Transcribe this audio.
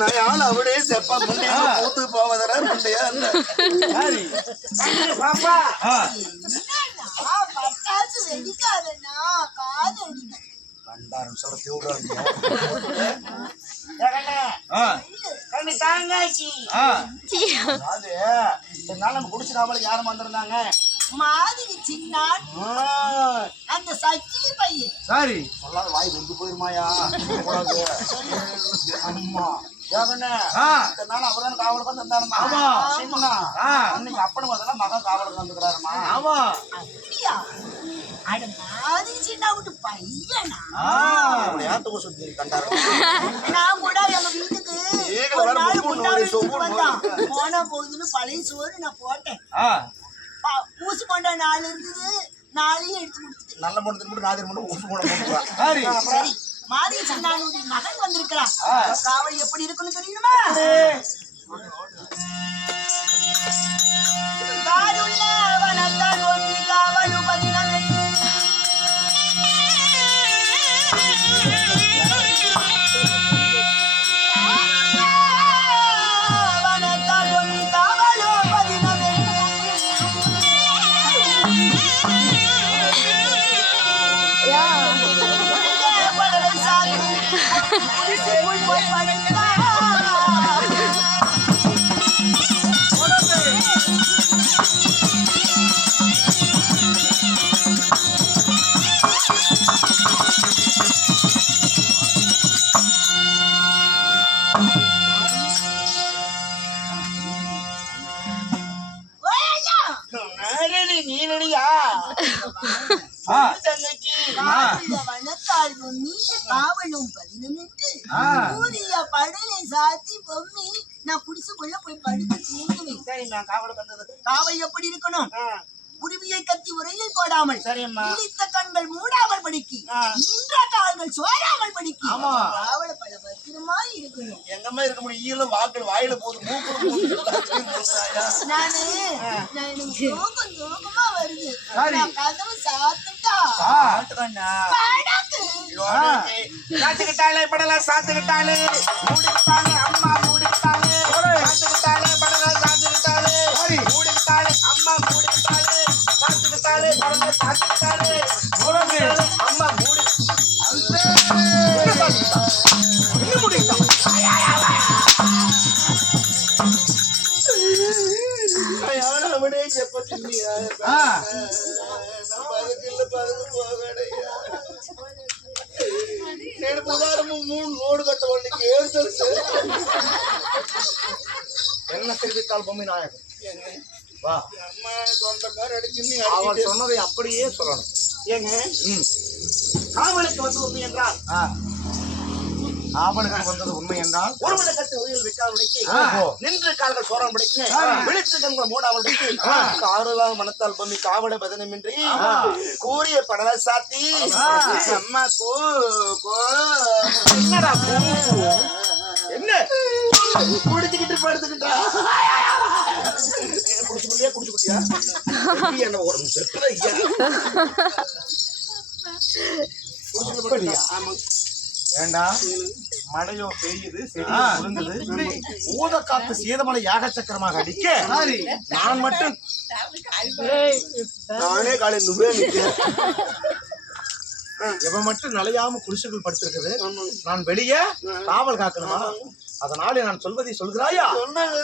நான் யாழ் அப்படியே செப்பா முண்டையா கூத்து போவதா முண்டையா பாப்பா கண்டாரம் சொல்ல தீவிரம் நம்ம குடிச்சிடாமல யாரும் வந்திருந்தாங்க மாதிரி சின்ன அந்த சக்கிலி பையன் சரி சொல்லாத வாய் வந்து போயிருமாயா அம்மா அவரும் காவலுக்கு வந்திருந்தாருமா அன்னைக்கு அப்பனும் அதெல்லாம் மகன் காவலுக்கு வந்துக்கிறாருமா ஆமா அட மாதிரி சின்ன விட்டு பையனா யாத்துக்கு சுத்தி கண்டாரு நான் கூட எங்க வீட்டுக்கு ஒரு நாள் முன்னாடி வந்தான் போனா போகுதுன்னு பழைய சோறு நான் போட்டேன் ஊசி போட்ட நாள் இருந்தது நாளையும் எடுத்து கொடுத்துட்டு நல்ல பொண்ணு மட்டும் நாதிரி மட்டும் ஊசி போட போட்டுவா சரி மாதிரி சின்னானுடைய மகன் வந்திருக்கிறான் காவல் எப்படி இருக்குன்னு தெரியுமா காருள்ள வனத்தான் ஒன்றி காவலு பதினெட்டு வனத்தான் ஒன்றி காவலு நீனடியா வனத்தால் பொம்மி காவலும் 11 ஊரிய படலை சாத்தி பொம்மி நான் குடிசுக்குள்ள போய் படுத்து தூங்குவேன். சரி நான் காவலுக்கு வந்தது காவல் எப்படி இருக்கணும்? உரிமையை கத்தி உரையில் போடாமல் இழித்த கண்கள் மூடாமல் படிக்கி நின்ற கால்கள் சோறாமல் படிக்கி காவல பல பத்திரமா இருக்கணும். எங்கம்மா இருக்க முடியும்? ஈழ வாக்கள் வாயில போகுது மூக்கு நானு தூக்கம் தூக்கமா வருது. கதவு சாத்துட்டா சாத்துக்கிட்டாலே படலாம் சாத்துக்கிட்டாலே மூடிக்கிட்டாலே அம்மா மூடிக்கிட்டாலே சாத்துக்கிட்டாலே படலாம் சாத்துக்கிட்டாலே மூடிக்கிட்டாலே அம்மா மூடிக்கிட்டாலே சாத்துக்கிட்டாலே படலாம் சாத்துக்கிட்டாலே அம்மா மூடி அவனே చెప్పిల్లియా నేను ఉదాహరణ 3 లోడ్ కట్టవాళ్ళకి ఏం తెలుసు என்ன தெரிவித்தால் பொம்மி நாயகன் வா அம்மா தொண்டக்கார அடிச்சின்னு அவன் சொன்னதை அப்படியே சொல்லணும். ஏங்க காவலுக்கு வந்து உண்மை என்றால் ஆவலுக்கு வந்தது உண்மை என்றால் ஒருவனை கட்டு உயிர் வைக்காவடைக்கு நின்று கால்கள் சோறாம்படைக்கு விழித்து கண்கள் மூடாவடைக்கு காவலாக மனத்தால் பொம்மி காவல பதனமின்றி கூறிய படலை சாத்தி அம்மா என்னடா என்ன குடிச்சுக்கிட்டு படுத்துக்கிட்டா குடிச்சுக்கிட்டியா குடிச்சுக்கிட்டியா என்ன ஒரு ஆமா ஏண்டா மழையோ பெய்யுது செடியோ விழுந்தது ஊத காத்து சீதமலை யாக சக்கரமாக அடிக்க நான் மட்டும் நானே காலையில் நுவே எவன் மட்டும் நலையாம குடிசுகள் படுத்திருக்குது. நான் வெளியே காவல் காக்கணுமா? அதனாலே நான் சொல்வதை சொல்கிறாயா? சொன்னது